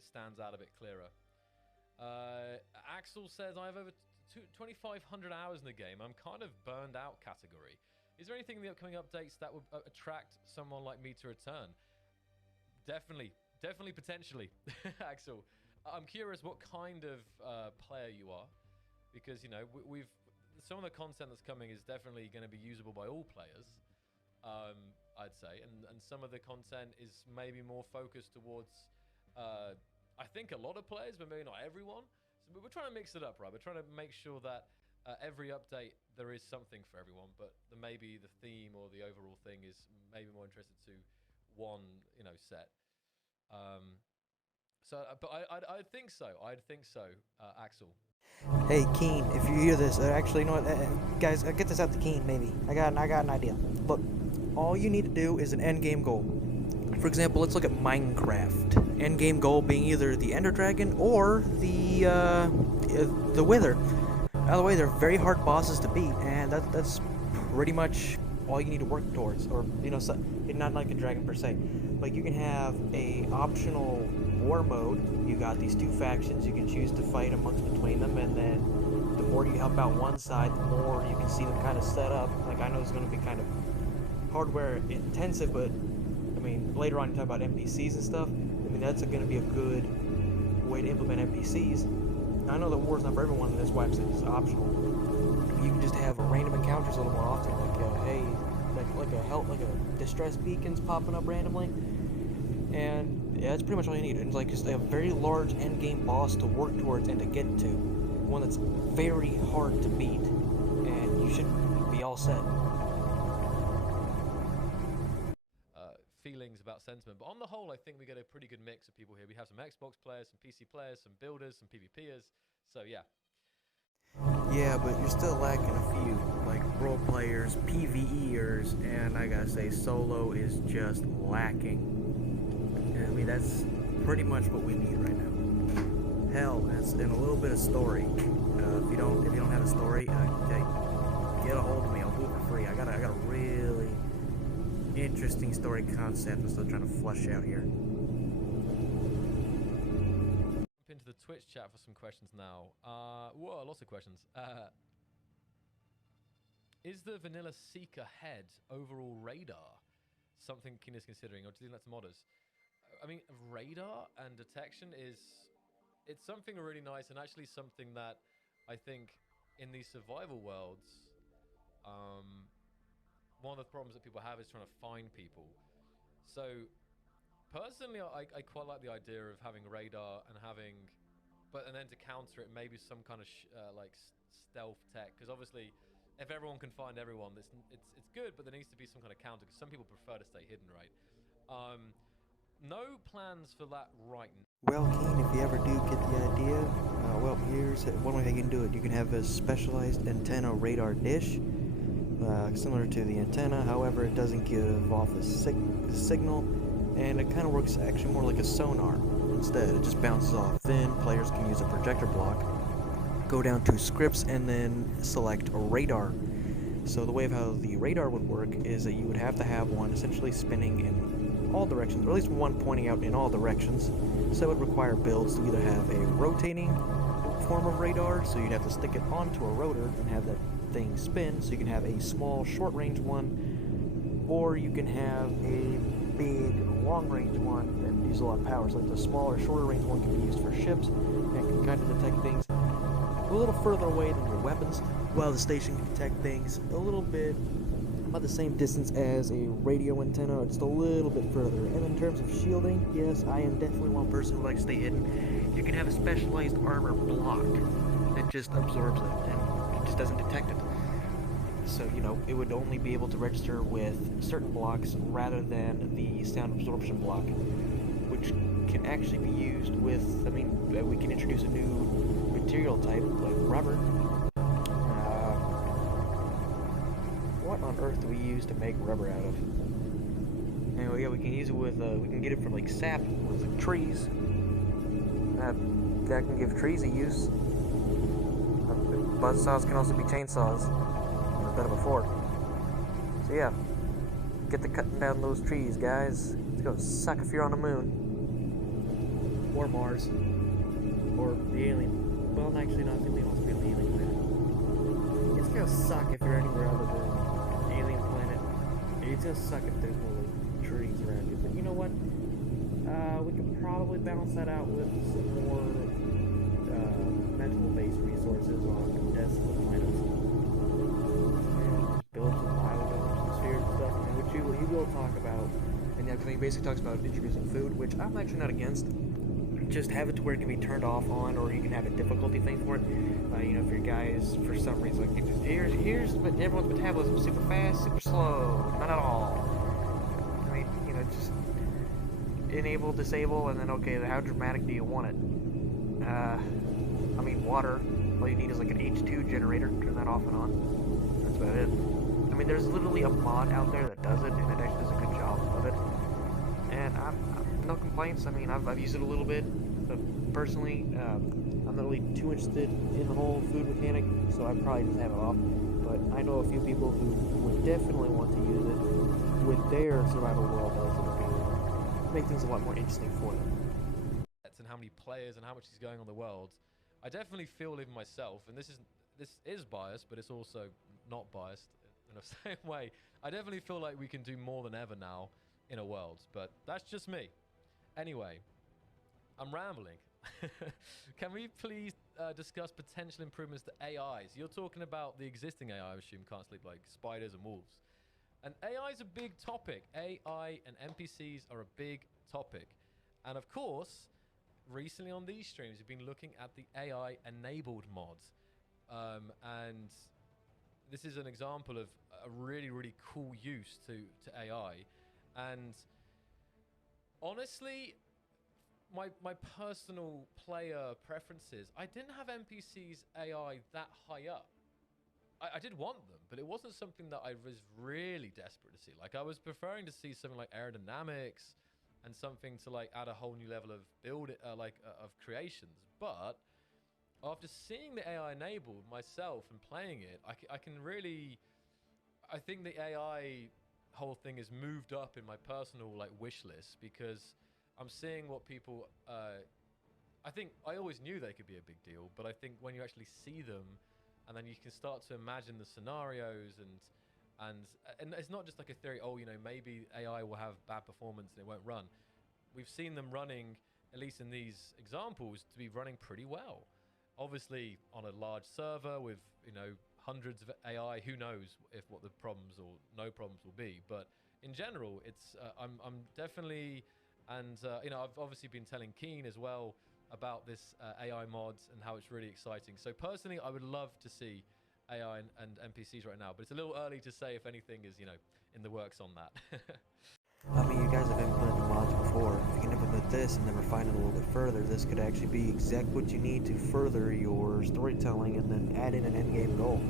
it stands out a bit clearer. Axel says, I have over 2,500 hours in the game. I'm kind of burned out category. Is there anything in the upcoming updates that would attract someone like me to return? Definitely, potentially, Axel. I'm curious what kind of player you are, because, you know, we've some of the content that's coming is definitely going to be usable by all players, I'd say, and some of the content is maybe more focused towards, I think, a lot of players, but maybe not everyone. So we're trying to mix it up, right? We're trying to make sure that every update there is something for everyone, but maybe the theme or the overall thing is maybe more interested to one, you know, set. But I think so. I'd think so, Axel. Hey, Keen, if you hear this, actually, you know what, guys, get this out to Keen, maybe. I got an idea. Look, all you need to do is an endgame goal. For example, let's look at Minecraft. Endgame goal being either the Ender Dragon or the Wither. By the way, they're very hard bosses to beat, and that's pretty much all you need to work towards. Or, you know, not like a dragon per se. Like, you can have a optional war mode. You got these two factions. You can choose to fight amongst between them, and then the more you help out one side, the more you can see them kind of set up. Like, I know it's going to be kind of hardware intensive, but I mean, later on you talk about NPCs and stuff. I mean, that's going to be a good way to implement NPCs. Now, I know that war's not for everyone, and that's why I'm saying it's optional. You can just have random encounters a little more often, like hey, like a distress beacons popping up randomly, and yeah, that's pretty much all you need. It's like just a very large end game boss to work towards and to get to, one that's very hard to beat, and you should be all set. Feelings about sentiment, but on the whole, I think we get a pretty good mix of people here. We have some Xbox players, some PC players, some builders, some PvPers. So yeah. Yeah, but you're still lacking a few, like role players, PvEers, and I gotta say, solo is just lacking. I mean, that's pretty much what we need right now. Hell, and a little bit of story. If you don't have a story, okay, get a hold of me. I'll do it for free. I got a really interesting story concept I'm still trying to flesh out here. Into the Twitch chat for some questions now. Whoa, lots of questions. Is the vanilla Seeker head overall radar something Keen is considering, or do you think that's modders? I mean, radar and detection it's something really nice, and actually something that I think in these survival worlds, one of the problems that people have is trying to find people. So personally, I quite like the idea of having radar and then to counter it, maybe some kind of like stealth tech, because obviously if everyone can find everyone, it's good, but there needs to be some kind of counter, because some people prefer to stay hidden, right? No plans for that right now. Well, Keen, if you ever do get the idea, well, here's one way you can do it. You can have a specialized antenna radar dish, similar to the antenna, however it doesn't give off a signal, and it kind of works actually more like a sonar. Instead, it just bounces off. Then players can use a projector block, go down to scripts, and then select a radar. So the way of how the radar would work is that you would have to have one essentially spinning in all directions, or at least one pointing out in all directions. So it would require builds to either have a rotating form of radar, so you'd have to stick it onto a rotor and have that thing spin, so you can have a small short-range one, or you can have a big long-range one that uses a lot of power. So like the smaller, shorter-range one can be used for ships and can kind of detect things a little further away than your weapons, while the station can detect things a little bit about the same distance as a radio antenna, just a little bit further. And in terms of shielding, yes, I am definitely one person who likes to stay hidden. You can have a specialized armor block that just absorbs it and it just doesn't detect it. So, you know, it would only be able to register with certain blocks rather than the sound absorption block, which can actually be used with, I mean, we can introduce a new material type like rubber. What on earth do we use to make rubber out of? Anyway, yeah, we can use it with, we can get it from like sap with like, trees. That can give trees a use. Buzzsaws can also be chainsaws. A bit of a fork. So yeah, get to cutting down those trees, guys. Let's go suck if you're on the moon. or Mars, or the alien. Well, actually, no, I think they also be on the alien planet. It's gonna suck if you're anywhere other than the alien planet. It's gonna suck if there's no like trees around you. But you know what? We could probably balance that out with some more mental-based resources on desolate planets. Just build some biodomes and spheres and stuff. And which he will talk about. And yeah, he basically talks about introducing food, which I'm actually not against. Just have it to where it can be turned off on, or you can have a difficulty thing for it. You know, if your guy is for some reason like here's but everyone's metabolism super fast, super slow, not at all. I mean, you know, just enable, disable, and then okay, how dramatic do you want it? I mean, water. All you need is like an H2 generator. Turn that off and on. That's about it. I mean, there's literally a mod out there that does it, and it actually does a good job of it. And I'm no complaints. I mean, I've used it a little bit, but personally, I'm not really too interested in the whole food mechanic, so I probably just have it off. But I know a few people who would definitely want to use it with their survival world as it would make things a lot more interesting for them. And how many players and how much is going on the world, I definitely feel even myself, and this is biased, but it's also not biased in the same way. I definitely feel like we can do more than ever now in a world, but that's just me. Anyway, I'm rambling. Can we please discuss potential improvements to AIs? You're talking about the existing AI, I assume, can't sleep, like spiders and wolves. And AI is a big topic. AI and NPCs are a big topic. And of course, recently on these streams, we've been looking at the AI-enabled mods. And this is an example of a really, really cool use to AI. And honestly, my personal player preferences, I didn't have NPCs AI that high up. I did want them, but it wasn't something that I was really desperate to see. Like, I was preferring to see something like aerodynamics and something to like add a whole new level of of creations. But after seeing the AI enabled myself and playing it, I can really, I think the AI whole thing has moved up in my personal like wish list, because I'm seeing what people, I think I always knew they could be a big deal, but I think when you actually see them, and then you can start to imagine the scenarios, and it's not just like a theory, oh, you know, maybe AI will have bad performance and it won't run. We've seen them running, at least in these examples, to be running pretty well. Obviously, on a large server with, you know, hundreds of AI, who knows what the problems or no problems will be. But in general, it's I'm definitely, and you know, I've obviously been telling Keen as well about this AI mods and how it's really exciting. So personally, I would love to see AI and NPCs right now, but it's a little early to say if anything is, you know, in the works on that. I mean, you guys have implemented mods before. If you can implement this and then refine it a little bit further, this could actually be exactly what you need to further your storytelling, and then add in an endgame goal. I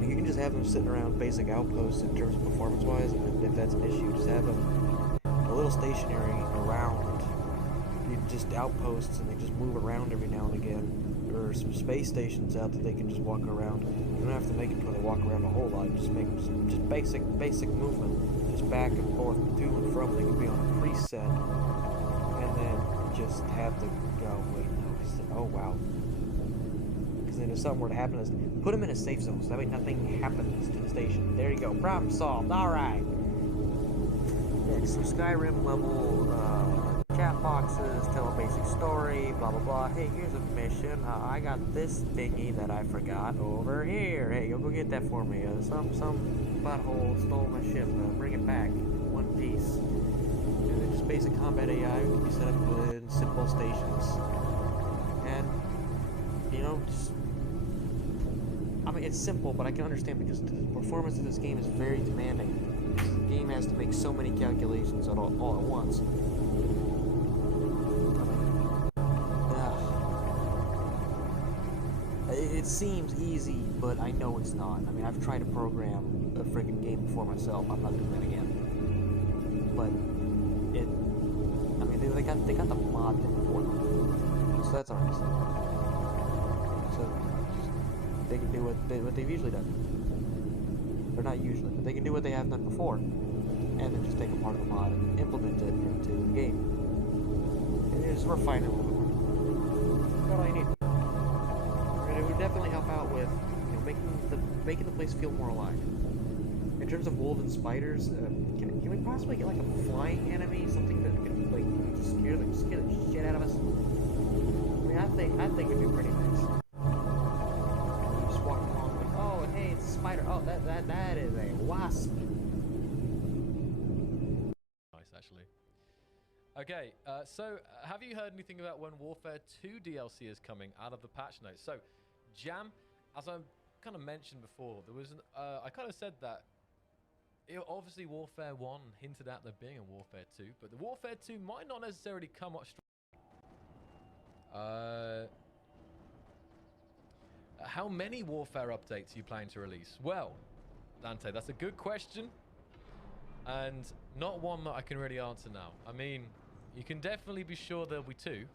mean, you can just have them sitting around basic outposts in terms of performance-wise, and if that's an issue, just have them a little stationary around just outposts, and they just move around every now and again, or some space stations out that they can just walk around. You don't have to make it to where they walk around a whole lot. Just make them just basic movement, just back and forth, to and from. They can be on a preset, and then just have to go. Wait, no. Oh wow. Because then if something were to happen, is put them in a safe zone, so that way nothing happens to the station. There you go. Problem solved. All right. Next, some Skyrim level. Chat boxes, tell a basic story, blah blah blah. Hey, here's a mission. I got this thingy that I forgot over here. Hey, you'll go get that for me. Some butthole stole my ship. Bring it back, one piece. And then just basic combat AI can be set up with simple stations. And you know, just, I mean, it's simple, but I can understand because the performance of this game is very demanding. The game has to make so many calculations all at once. It seems easy, but I know it's not. I mean, I've tried to program a freaking game before myself. I'm not doing that again. But I mean, they got the mod thing for them, so that's alright. So just, they can do what they've usually done, or not usually, but they can do what they have done before, and then just take a part of the mod and implement it into the game. just refine it a little bit more. That's all you need. And it would definitely help out with, you know, making the place feel more alive. In terms of wolves and spiders, can we possibly get like a flying enemy, something that can like just scare the shit out of us? I mean, I think it'd be pretty nice. Just walking along like, oh hey, it's a spider. Oh, that is a wasp. Nice, actually. Okay, so have you heard anything about when Warfare 2 DLC is coming out of the patch notes? So, Jam, as I kind of mentioned before, there was I kind of said that obviously Warfare 1 hinted at there being a Warfare 2, but the Warfare 2 might not necessarily come up strong. How many Warfare updates are you planning to release? Well, Dante, that's a good question, and not one that I can really answer now. I mean, you can definitely be sure there'll be 2,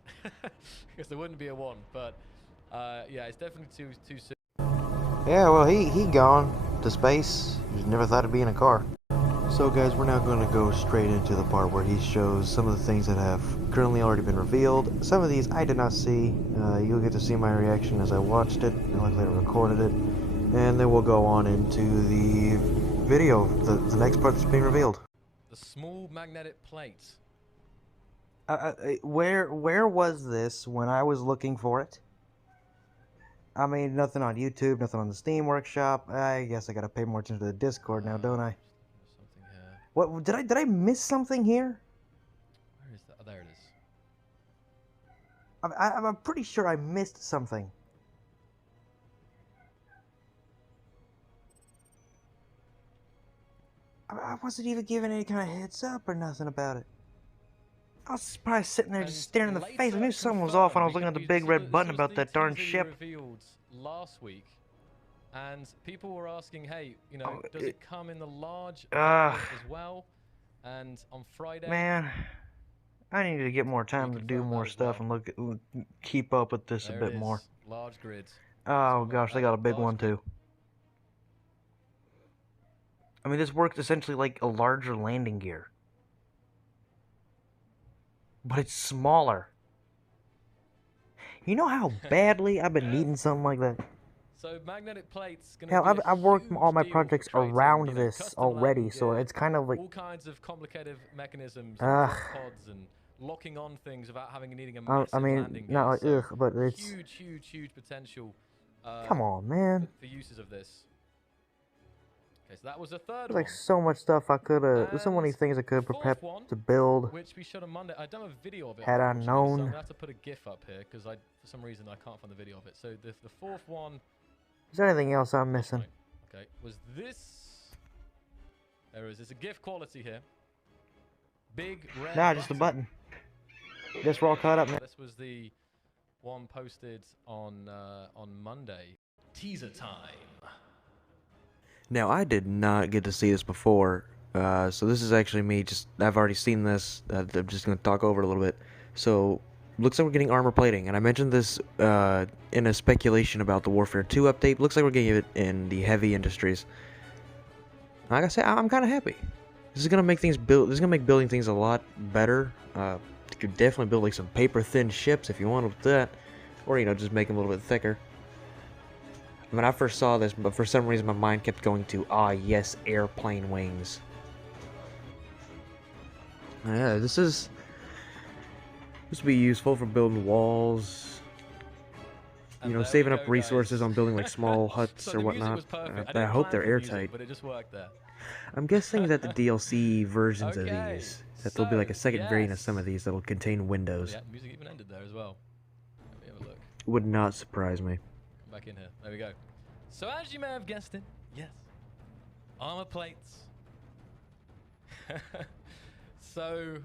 because there wouldn't be a 1, but yeah, it's definitely too soon. Yeah, well, he gone to space. He never thought it'd be in a car. So guys, we're now going to go straight into the part where he shows some of the things that have currently already been revealed. Some of these I did not see. You'll get to see my reaction as I watched it. I luckily recorded it. And then we'll go on into the video, the next part that's being revealed. The small magnetic plate. Where was this when I was looking for it? I mean, nothing on YouTube, nothing on the Steam Workshop. I guess I gotta pay more attention to the Discord now, don't I? Something here. What did I miss something here? Where is that? Oh, there it is. I'm pretty sure I missed something. I wasn't even given any kind of heads up or nothing about it. I was probably sitting there just staring in the face. I knew something was off when I was looking at the big red button about that darn ship. Revealed last week, and people were asking, hey, you know, does it come in the large variant as well? And on Friday, man, I need to get more time to do more stuff and keep up with this a bit more. Large grids. Oh gosh, they got a big one too. I mean, this works essentially like a larger landing gear, but it's smaller. You know how badly I've been needing something like that? So magnetic plates. Hell, I've worked all my projects around this already, so it's kind of like all kinds of complicated mechanisms, and pods, and locking on things without needing a massive landing gear. not like So but it's huge potential. Come on, man. For uses of this. Okay, so that was a third There's like so much stuff I could have. There's so many things I could have prepared to build. Which we showed on Monday. I done a video of it. Had I known. So I'm gonna have to put a GIF up here because for some reason I can't find the video of it. So the fourth one. Is there anything else I'm missing? Right. Okay, was this? There is. It's a GIF quality here. Big red. Nah, just a button. Guess we're all caught up now. This was the one posted on Monday. Teaser time. Now, I did not get to see this before, so this is actually me. I've already seen this. I'm just going to talk over it a little bit. So, looks like we're getting armor plating, and I mentioned this in a speculation about the Warfare 2 update. Looks like we're getting it in the heavy industries. Like I said, I'm kind of happy. This is going to make things This is going to make building things a lot better. You could definitely build like some paper-thin ships if you wanted with that, or just make them a little bit thicker. When I first saw this, but for some reason my mind kept going to, yes, airplane wings. Yeah, this would be useful for building walls. Saving up resources on building like small huts or whatnot. I hope they're airtight. But it just worked there. I'm guessing that the DLC versions of these, that there'll be like a second variant of some of these that'll contain windows. Yeah, music even ended there as well. Let me have a look. Would not surprise me. Back in here. There we go. So as you may have guessed it, yes, armor plates. So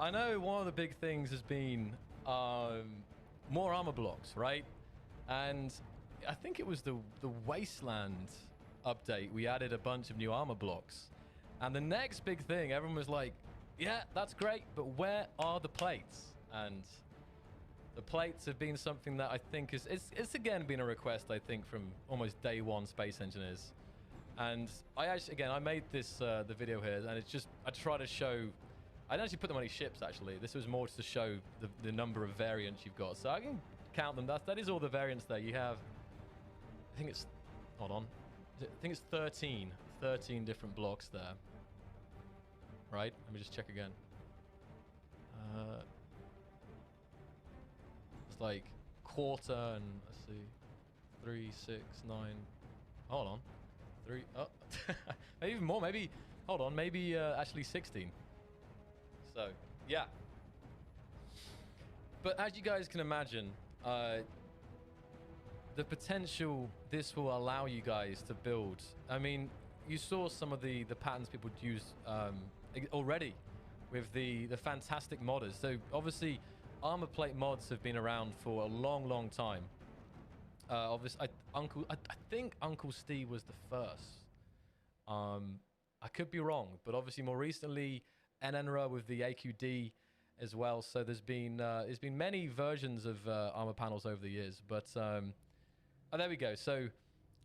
I know one of the big things has been more armor blocks, right? And I think it was the Wasteland update. We added a bunch of new armor blocks. And the next big thing, everyone was like, yeah, that's great, but where are the plates? And the plates have been something that I think it's again been a request, I think, from almost day one Space Engineers. And I made this the video here, and it's just I try to show I didn't actually put them on any ships, actually. This was more just to show the number of variants you've got. So I can count them. That is all the variants there. You have, I think it's, hold on. I think it's 13 different blocks there. Right? Let me just check again. It's like quarter and, let's see, 3, 6, 9. Hold on. 3, oh, maybe even more. Maybe, hold on, maybe actually 16. So, yeah. But as you guys can imagine, the potential this will allow you guys to build. I mean, you saw some of the patterns people use already with the fantastic modders. So obviously, armor plate mods have been around for a long time. Obviously, I think Uncle Steve was the first. I could be wrong, but obviously more recently, Enenra with the AQD as well. So there's been many versions of armor panels over the years. But oh, there we go. So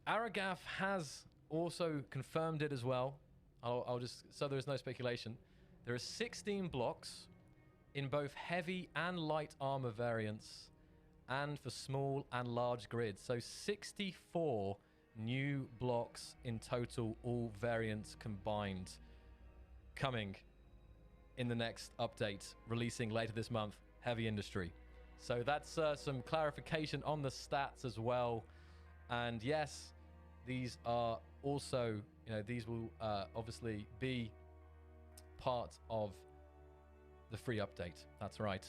Aragath has also confirmed it as well. I'll just, so there is no speculation. There are 16 blocks in both heavy and light armor variants, and for small and large grids. So 64 new blocks in total, all variants combined, coming in the next update, releasing later this month, Heavy Industry. So that's some clarification on the stats as well. And yes, these are also, you know, these will obviously be part of the free update. That's right.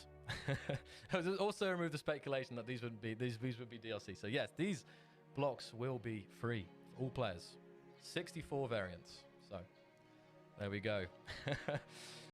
Also remove the speculation that these would be DLC. So yes, these blocks will be free for all players. 64 variants. So there we go.